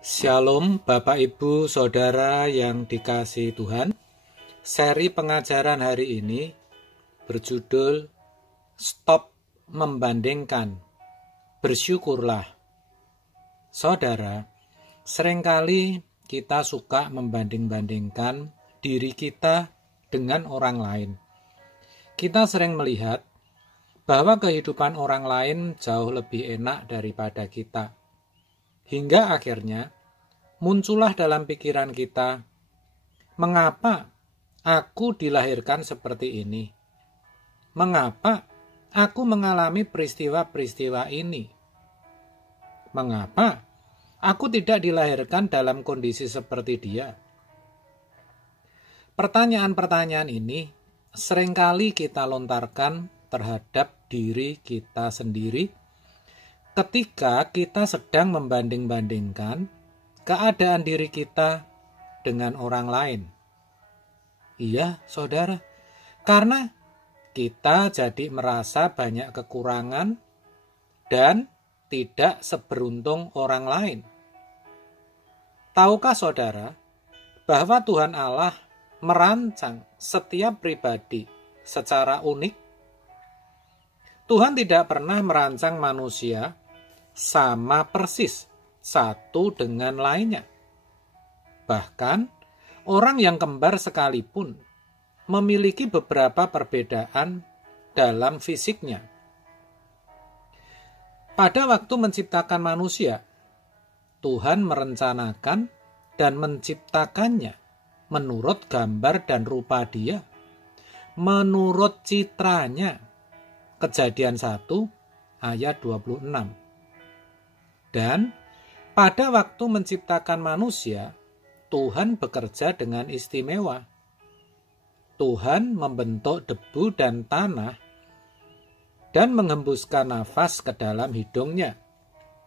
Shalom Bapak Ibu Saudara yang dikasihi Tuhan. Seri pengajaran hari ini berjudul Stop Membandingkan, Bersyukurlah. Saudara, seringkali kita suka membanding-bandingkan diri kita dengan orang lain. Kita sering melihat bahwa kehidupan orang lain jauh lebih enak daripada kita. Hingga akhirnya muncullah dalam pikiran kita, mengapa aku dilahirkan seperti ini? Mengapa aku mengalami peristiwa-peristiwa ini? Mengapa aku tidak dilahirkan dalam kondisi seperti dia? Pertanyaan-pertanyaan ini seringkali kita lontarkan terhadap diri kita sendiri ketika kita sedang membanding-bandingkan keadaan diri kita dengan orang lain. Iya, saudara, karena kita jadi merasa banyak kekurangan dan tidak seberuntung orang lain. Tahukah saudara bahwa Tuhan Allah merancang setiap pribadi secara unik? Tuhan tidak pernah merancang manusia sama persis satu dengan lainnya. Bahkan orang yang kembar sekalipun memiliki beberapa perbedaan dalam fisiknya. Pada waktu menciptakan manusia, Tuhan merencanakan dan menciptakannya menurut gambar dan rupa Dia, menurut citranya. Kejadian 1 ayat 26. Dan pada waktu menciptakan manusia, Tuhan bekerja dengan istimewa. Tuhan membentuk debu dan tanah dan menghembuskan nafas ke dalam hidungnya.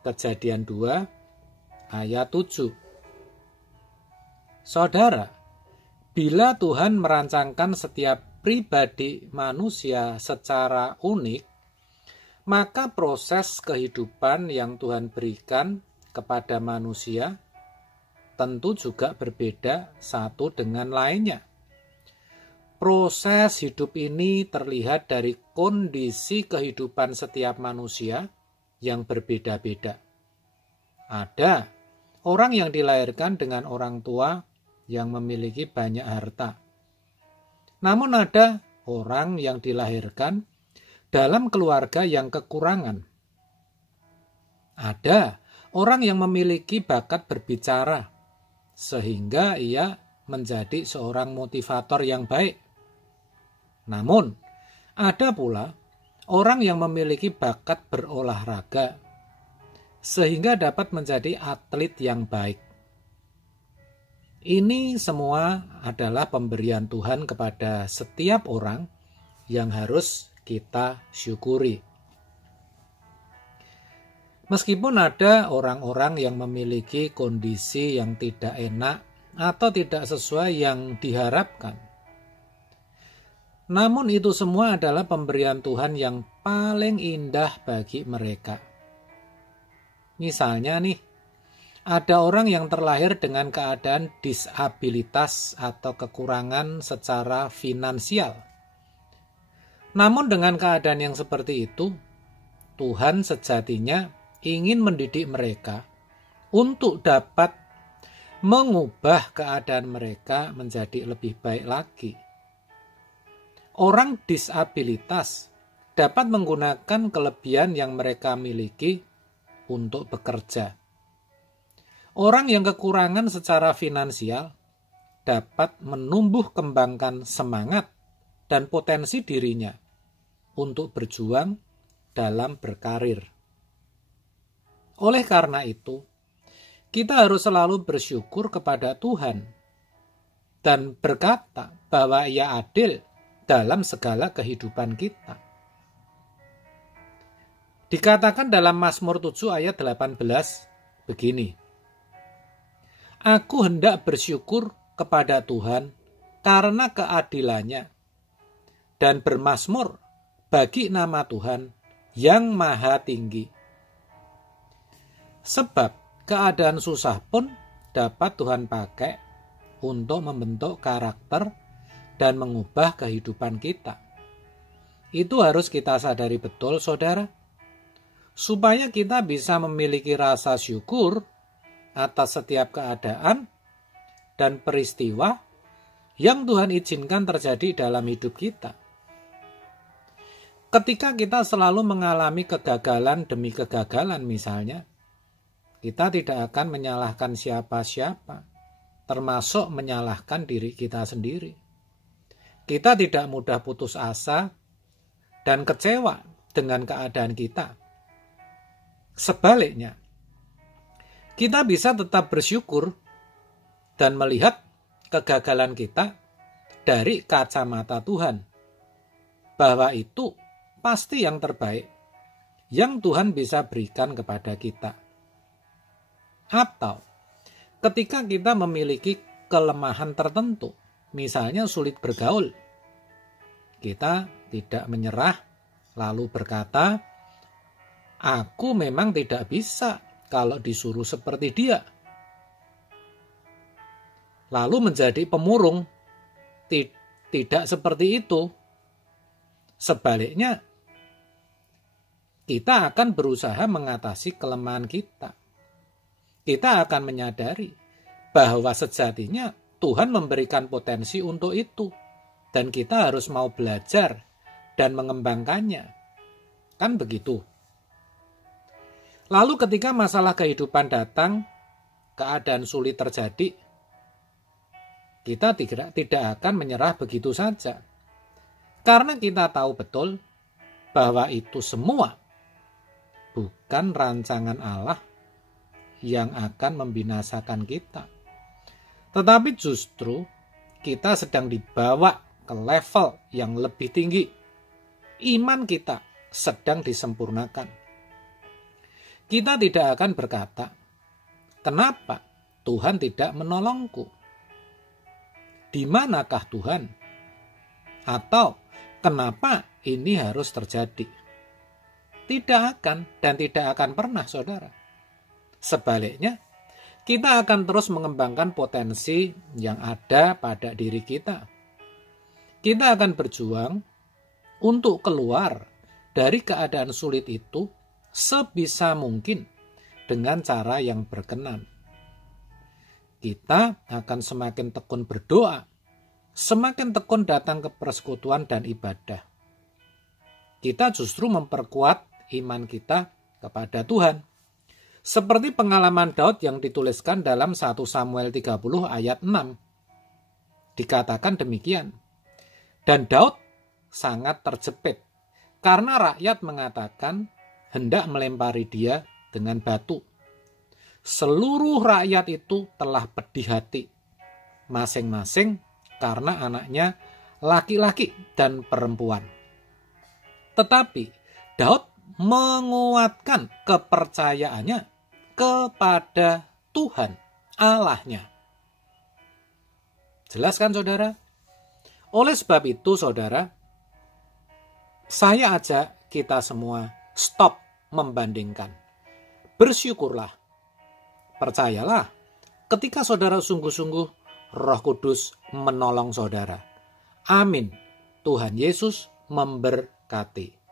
Kejadian 2 ayat 7. Saudara, bila Tuhan merancangkan setiap pribadi manusia secara unik, maka proses kehidupan yang Tuhan berikan kepada manusia tentu juga berbeda satu dengan lainnya. Proses hidup ini terlihat dari kondisi kehidupan setiap manusia yang berbeda-beda. Ada orang yang dilahirkan dengan orang tua yang memiliki banyak harta. Namun ada orang yang dilahirkan dalam keluarga yang kekurangan. Ada orang yang memiliki bakat berbicara, sehingga ia menjadi seorang motivator yang baik. Namun, ada pula orang yang memiliki bakat berolahraga, sehingga dapat menjadi atlet yang baik. Ini semua adalah pemberian Tuhan kepada setiap orang yang harus kita syukuri. Meskipun ada orang-orang yang memiliki kondisi yang tidak enak atau tidak sesuai yang diharapkan, namun itu semua adalah pemberian Tuhan yang paling indah bagi mereka. Misalnya nih, ada orang yang terlahir dengan keadaan disabilitas atau kekurangan secara finansial. Namun dengan keadaan yang seperti itu, Tuhan sejatinya ingin mendidik mereka untuk dapat mengubah keadaan mereka menjadi lebih baik lagi. Orang disabilitas dapat menggunakan kelebihan yang mereka miliki untuk bekerja. Orang yang kekurangan secara finansial dapat menumbuh kembangkan semangat dan potensi dirinya untuk berjuang dalam berkarir. Oleh karena itu, kita harus selalu bersyukur kepada Tuhan dan berkata bahwa Ia adil dalam segala kehidupan kita. Dikatakan dalam Mazmur 7 ayat 18 begini, Aku hendak bersyukur kepada Tuhan karena keadilannya dan bermazmur bagi nama Tuhan yang maha tinggi. Sebab keadaan susah pun dapat Tuhan pakai untuk membentuk karakter dan mengubah kehidupan kita. Itu harus kita sadari betul, saudara. Supaya kita bisa memiliki rasa syukur atas setiap keadaan dan peristiwa yang Tuhan izinkan terjadi dalam hidup kita. Ketika kita selalu mengalami kegagalan demi kegagalan misalnya, kita tidak akan menyalahkan siapa-siapa, termasuk menyalahkan diri kita sendiri. Kita tidak mudah putus asa dan kecewa dengan keadaan kita. Sebaliknya, kita bisa tetap bersyukur dan melihat kegagalan kita dari kacamata Tuhan, bahwa itu pasti yang terbaik yang Tuhan bisa berikan kepada kita. Atau ketika kita memiliki kelemahan tertentu, misalnya sulit bergaul, kita tidak menyerah lalu berkata, aku memang tidak bisa kalau disuruh seperti dia. Lalu menjadi pemurung. Tidak seperti itu. Sebaliknya, kita akan berusaha mengatasi kelemahan kita. Kita akan menyadari bahwa sejatinya Tuhan memberikan potensi untuk itu. Dan kita harus mau belajar dan mengembangkannya. Kan begitu. Lalu ketika masalah kehidupan datang, keadaan sulit terjadi, kita tidak akan menyerah begitu saja. Karena kita tahu betul bahwa itu semua bukan rancangan Allah yang akan membinasakan kita. Tetapi justru kita sedang dibawa ke level yang lebih tinggi. Iman kita sedang disempurnakan. Kita tidak akan berkata, kenapa Tuhan tidak menolongku? Di manakah Tuhan? Atau kenapa ini harus terjadi? Tidak akan dan tidak akan pernah, saudara. Sebaliknya, kita akan terus mengembangkan potensi yang ada pada diri kita. Kita akan berjuang untuk keluar dari keadaan sulit itu sebisa mungkin dengan cara yang berkenan. Kita akan semakin tekun berdoa, semakin tekun datang ke persekutuan dan ibadah. Kita justru memperkuat iman kita kepada Tuhan. Seperti pengalaman Daud yang dituliskan dalam 1 Samuel 30 ayat 6. Dikatakan demikian. Dan Daud sangat terjepit karena rakyat mengatakan hendak melempari dia dengan batu. Seluruh rakyat itu telah pedih hati, masing-masing karena anaknya laki-laki dan perempuan. Tetapi Daud menguatkan kepercayaannya kepada Tuhan Allahnya. Jelas kan, saudara? Oleh sebab itu, saudara, saya ajak kita semua stop membandingkan. Bersyukurlah. Percayalah, ketika saudara sungguh-sungguh, Roh Kudus menolong saudara. Amin. Tuhan Yesus memberkati.